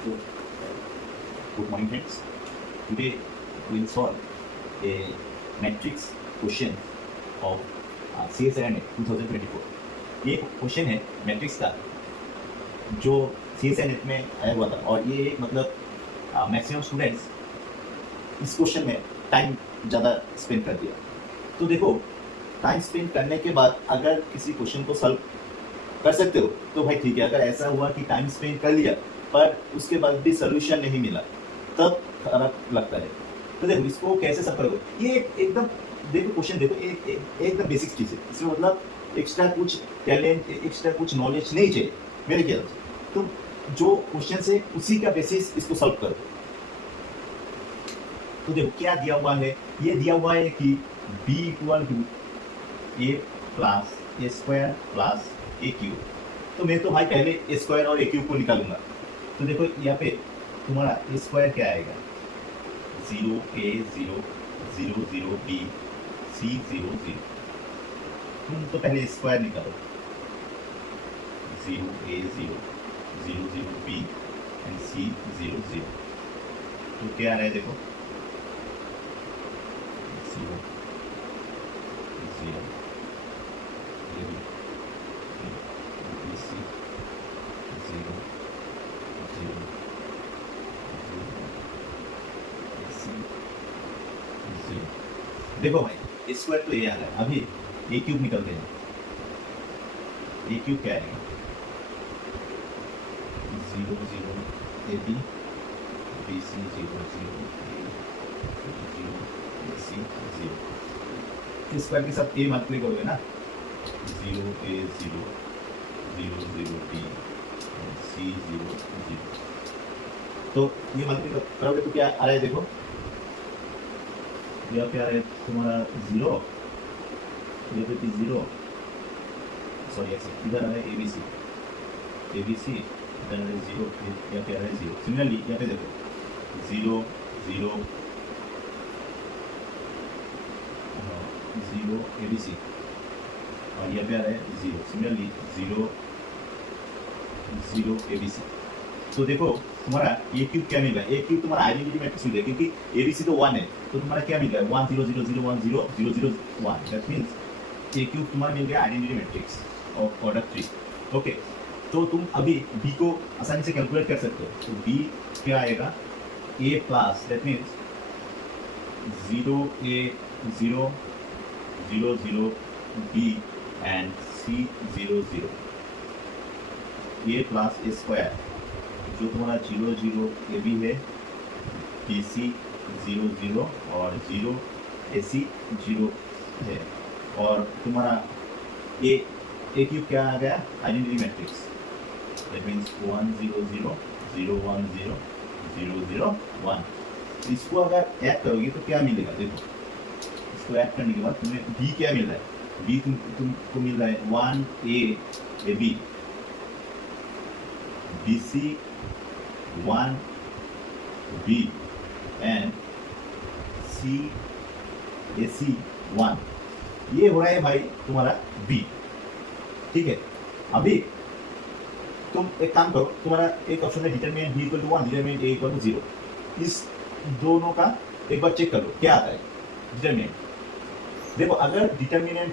So, good morning, friends. Today we will solve a matrix question of CSIR 2024. ये question है matrix का जो CSIR में आया हुआ था और ये मतलब मैक्सिमम स्टूडेंट्स इस क्वेश्चन में टाइम ज़्यादा स्पेंड कर दिया। तो देखो, टाइम स्पेंड करने के बाद अगर किसी क्वेश्चन को सॉल्व कर सकते हो तो भाई ठीक है। अगर ऐसा हुआ कि टाइम स्पेंड कर लिया पर उसके बाद भी सोल्यूशन नहीं मिला तब खराब लगता है। तो देखो, इसको कैसे सॉल्व करोगे, ये एकदम देखो क्वेश्चन देखो, एकदम बेसिक चीज़ है। इसमें मतलब एक्स्ट्रा कुछ टैलेंट, एक्स्ट्रा कुछ नॉलेज नहीं चाहिए मेरे ख्याल से। तुम जो क्वेश्चन है उसी का बेसिस इसको सॉल्व करो। तो देखो क्या दिया हुआ है, ये दिया हुआ है कि b equal to a plus A square plus a cube. तो मैं तो भाई पहले ए स्क्वायर और ए क्यूब को निकालूंगा। तो देखो यहाँ पे तुम्हारा ए स्क्वायर क्या आएगा, 0a0 0 0 b c 0 0। तुम तो पहले स्क्वायर निकालो, 0a0 0 0 b एंड c 0 0। तो क्या आ रहा है देखो, 0 0 देखो भाई स्क्वायर तो ये आ रहा है। अभी ए क्यूब निकलते हैं। ए क्यूब क्या आएगा, 0 0 a B B c 0 0 c 0। Square के साथ ए मल्टीप्लाई करोगे ना, 0 a 0 0 0 b c 0 0। तो ये मल्टीप्लाई करोगे तो क्या आ रहा है देखो, यहाँ पे आ रहा है तुम्हारा 0, ये पे 0, सॉरी इधर आ रहा है ए बी सी इधर आ रहा है 0, यहाँ पे आ रहा है 0। सिमिलरली यहाँ पे देखो 0 0 0 ए बी सी और यहाँ पे आ रहा है 0। Similarly 0 0 a B c. तो देखो तुम्हारा ए क्यूब क्या मिल रहा है, ए क्यूब तुम्हारा आइडेंटिटी मैट्रिक्स मिल रहा है क्योंकि ए बी सी तो 1 है। तो तुम्हारा क्या मिल रहा है, 1 0 0 0 1 0 0 0 1। दैट मीन्स ए क्यूब तुम्हारा मिल गया identity matrix of order 3। Okay, तो तुम अभी बी को आसानी से कैलकुलेट कर सकते हो। तो बी क्या आएगा, A plus that means 0 a 0 0 0 b and c 0 0। A plus A square जो तुम्हारा 0 0 ए बी है, बी सी 0 0 और 0 ए सी 0 है। और तुम्हारा ए क्यूब क्या आ गया, आइडेंटिटी मैट्रिक्स। That means 1 0 0 0 1 0 0 0 1। इसको अगर ऐड करोगे तो क्या मिलेगा, देखो इसको ऐड करने के बाद तुम्हें बी क्या मिल रहा है, बी तुमको मिल रहा है 1 A B B C 1 b and c a सी 1। ये हो रहा है भाई तुम्हारा b। ठीक है, अभी तुम एक काम करो, तुम्हारा एक ऑप्शन है determinant b equal to 1, determinant a equal to 0। इस दोनों का एक बार चेक कर लो क्या आता है डिटरमिनेंट। देखो अगर डिटरमिनेंट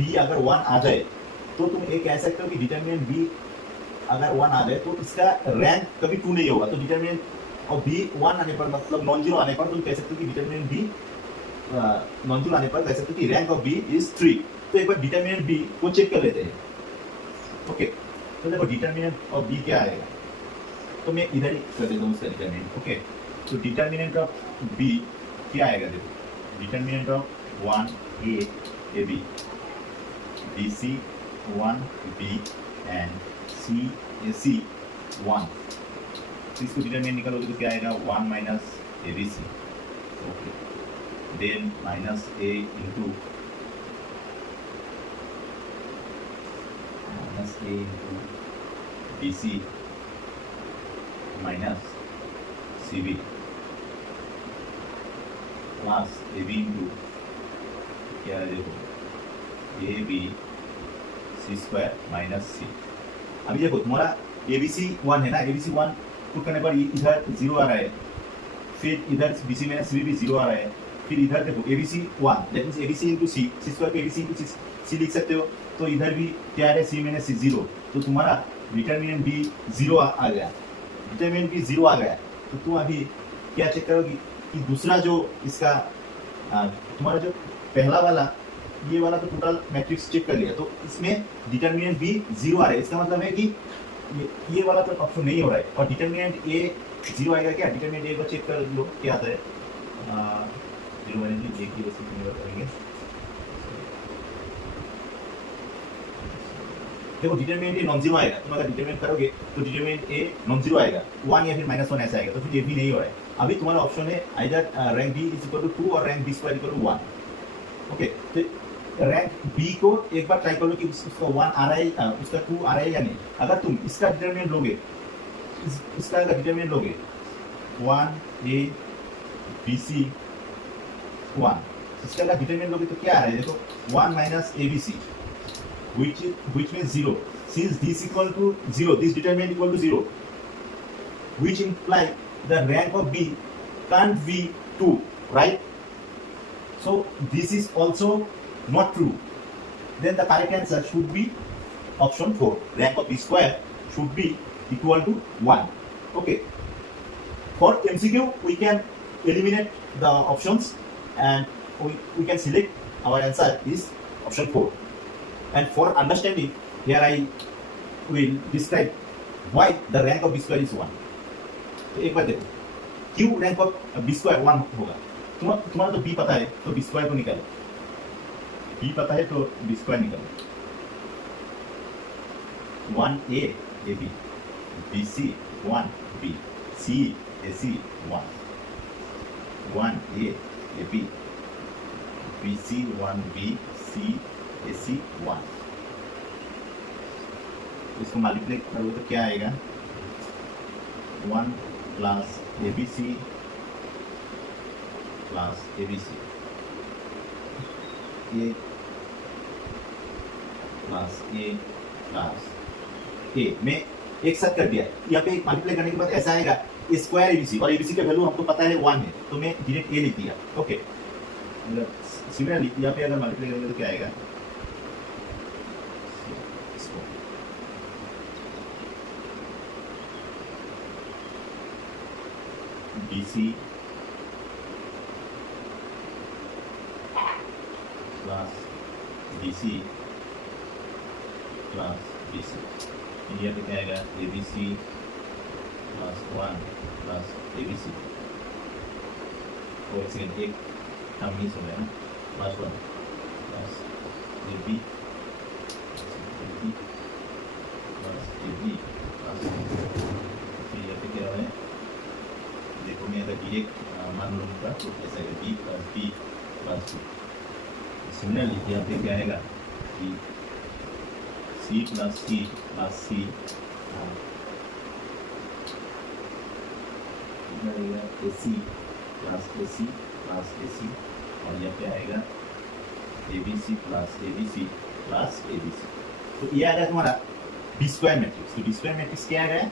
b अगर 1 आ जाए तो तुम एक कह सकते हो कि डिटरमिनेंट b अगर 1 आ जाए तो इसका रैंक कभी 2 नहीं होगा। तो डिटरमिनेंट और बी 1 आने पर मतलब नॉन जीरो आने पर तुम कह सकते हो कि डिटरमिनेंट बी नॉन जीरो आने पर कह सकते हो कि रैंक ऑफ बी इज 3। तो एक बार डिटरमिनेंट बी को चेक कर लेते हैं। ओके, तो देखो डिटरमिनेंट ऑफ बी क्या आएगा, तो मैं इधर ही कर देता हूँ उसका डिटरमिनेंट। ओके, तो डिटरमिनेंट ऑफ बी क्या आएगा, देखो determinant of 1 A B B C 1 B and C A सी 1। इसको डिटरमिनेंट निकालोगे तो क्या आएगा, 1 minus A B C. Okay, then minus A into B C minus C B plus A B into क्या है देखो, A B C square minus C. अभी देखो तुम्हारा ए बी सी 1 है ना, ए बी सी 1 पुट करने पर इधर 0 आ रहा है, फिर इधर BC माइनस CB भी 0 आ रहा है, फिर इधर देखो ABC 1 that means ABC into C square पे ABC इंटू C लिख सकते हो, तो इधर भी क्या है C माइनस C 0, तो तुम्हारा डिटरमिनेंट भी 0 आ गया, डिटरमिनेंट भी 0 आ गया। तो तुम अभी क्या चेक करोगी कि दूसरा जो इसका तुम्हारा जो पहला वाला ये वाला तो टोटल मैट्रिक्स चेक कर लिया, तो इसमें डिटरमिनेंट भी 0 आ रहा है, इसका मतलब है कि ये वाला तो ऑप्शन नहीं हो रहा है, और डिटरमिनेंट A 0 आएगा क्या? डिटरमिनेंट A को चेक कर लो क्या आता है, 0 माइनस A की वैसे निर्भर करेंगे। देखो डिटरमिनेंट A नॉन जीरो आएगा, तुम अगर डिटरमिनेंट करोगे तो डिटरमिनेंट A नॉन जीरो आएगा, 1 या फिर -1 ऐसा आएगा, तो फिर ये भी नहीं हो रहा है। अभी तुम्हारा ऑप्शन है either rank B is equal to 2 और rank B square equal to 1। Okay, तो रैंक B को एक बार ट्राई कर लो कि उसका 1 आ रहा है, उसका 2 आ रहा है या नहीं। अगर तुम इसका डिटरमिनेंट लोगे, इसका अगर डिटरमिनेंट लोगे 1 A B C 1, इसका अगर डिटरमिनेंट लोगे तो क्या आ रहा है, देखो 1 minus ABC which means 0, since this equal to 0, this determinant equal to 0, which imply the rank of B can't be 2, right? So this is also not true. Then the correct answer should be option 4, rank of B square should be equal to 1. Okay, for MCQ we can eliminate the options and we can select our answer is option 4. And for understanding, here I will describe why the rank of B square is 1. तो एक बार देखो, क्यों rank of B square 1 होगा? तुम्हारा तो B पता है, तो B स्क्वायर को निकालो, B पता है तो B स्क्वायर निकालो, 1A AB BC 1B C AC 1 1A AB BC 1B C AC 1, इसको मल्टीप्लाई करोगे तो क्या आएगा, 1 plus ABC plus ABC A plus A plus A में एक साथ कर दिया, यहाँ पे मल्टीप्लाई करने के बाद ऐसा आएगा A स्क्वायर ABC, और ABC का वैल्यू हमको पता है 1 है, तो मैं डायरेक्ट A लिख दिया। ओके, सिमिलरली यहाँ पे अगर मल्टीप्लाई करेंगे तो क्या आएगा, BC plus BC plus BC, India पे क्या आएगा, ABC plus 1 plus ABC, और सेकेंड एक हम मिस हो गया ना, plus 1 plus AB plus AB plus India पे क्या है, देखो मैं अगर डायरेक्ट मान लूँगा तो कैसा है, B plus B plus C। Similarly यहाँ पे क्या आएगा कि C plus C plus C आएगा AC plus AC plus AC, और यहाँ पे आएगा ABC plus ABC plus ABC। तो ये आ गया तुम्हारा B स्क्वायर मैट्रिक्स। तो B स्क्वायर मैट्रिक्स क्या आ गया,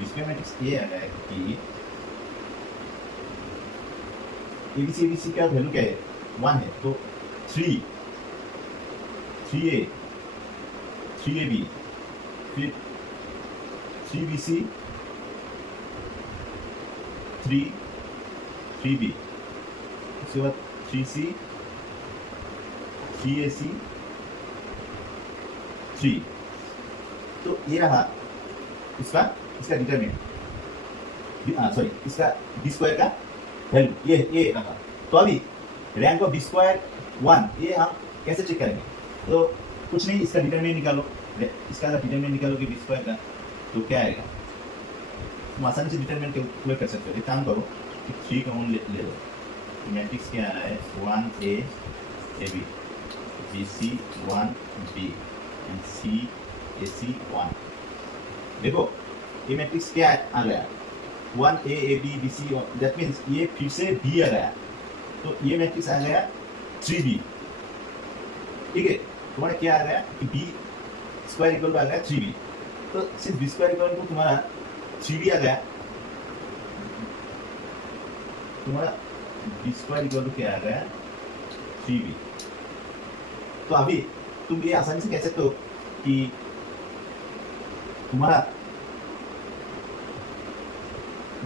B स्क्वायर मैट्रिक्स ये आ गया कि ABC का वैल्यू क्या है, 1 है, तो 3 3A 3AB फिर 3BC 3B, उसके बाद 3C 3AC 3, तो ये रहा इसका डिटरमिनेंट, सॉरी इसका B स्क्वायर का वैल्यू, ये रहा। तो अभी रैंक ऑफ B स्क्वायर 1 ये हम कैसे चेक करेंगे, तो कुछ नहीं, इसका डिटरमिनेंट निकालो, इसका डिटरमिनेंट निकालो कि B स्क्वायर का, तो क्या आएगा, तुम आसानी से डिटरमिनेंट कैलकुलेट कर सकते हो। एक काम करो कि 3 कॉमन ले लो, तो मैट्रिक्स क्या आ रहा है, 1A AB BC 1B and C AC 1। देखो ये मैट्रिक्स क्या आ गया, 1A AB BC, that means ये फिर से B आ गया, तो ये मैट्रिक्स आ गया 3B। ठीक है, तुम्हारा क्या आ गया कि B स्क्वायर इक्वल टू आ गया 3B, तो सिर्फ B स्क्वायर इक्वल टू तुम्हारा 3B आ गया, तुम्हारा बी स्क्वायर इक्वल टू क्या आ गया 3b। तो अभी तुम ये आसानी से कह सकते हो कि तुम्हारा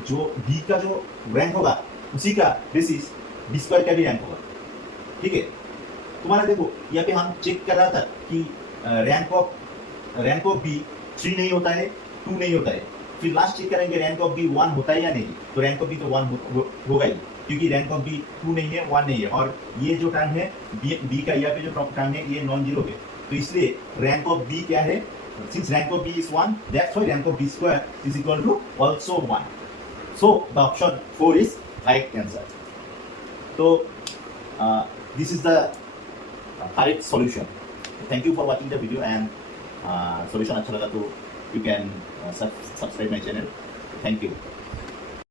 जो b का जो रैंक होगा उसी का बेसिस बी स्क्वायर का भी रैंक होगा। ठीक है, तुम्हारा देखो यहाँ पे हम चेक कर रहा था कि रैंक ऑफ बी 3 नहीं होता है, 2 नहीं होता है, फिर लास्ट चेक करेंगे रैंक ऑफ बी 1 होता है या नहीं। तो रैंक ऑफ बी तो 1 होगा ही, क्योंकि रैंक ऑफ बी 2 नहीं है, 1 नहीं है, और ये जो टर्म है बी का यहाँ पे जो टर्म है ये नॉन जीरो है। तो इसलिए रैंक ऑफ बी क्या है, since rank of B is 1, that's why rank of B square is equal to also 1। So the option 4 is right answer. तो this is the correct solution. Thank you for watching the video, and solution अच्छा लगा तो you can subscribe my channel. Thank you.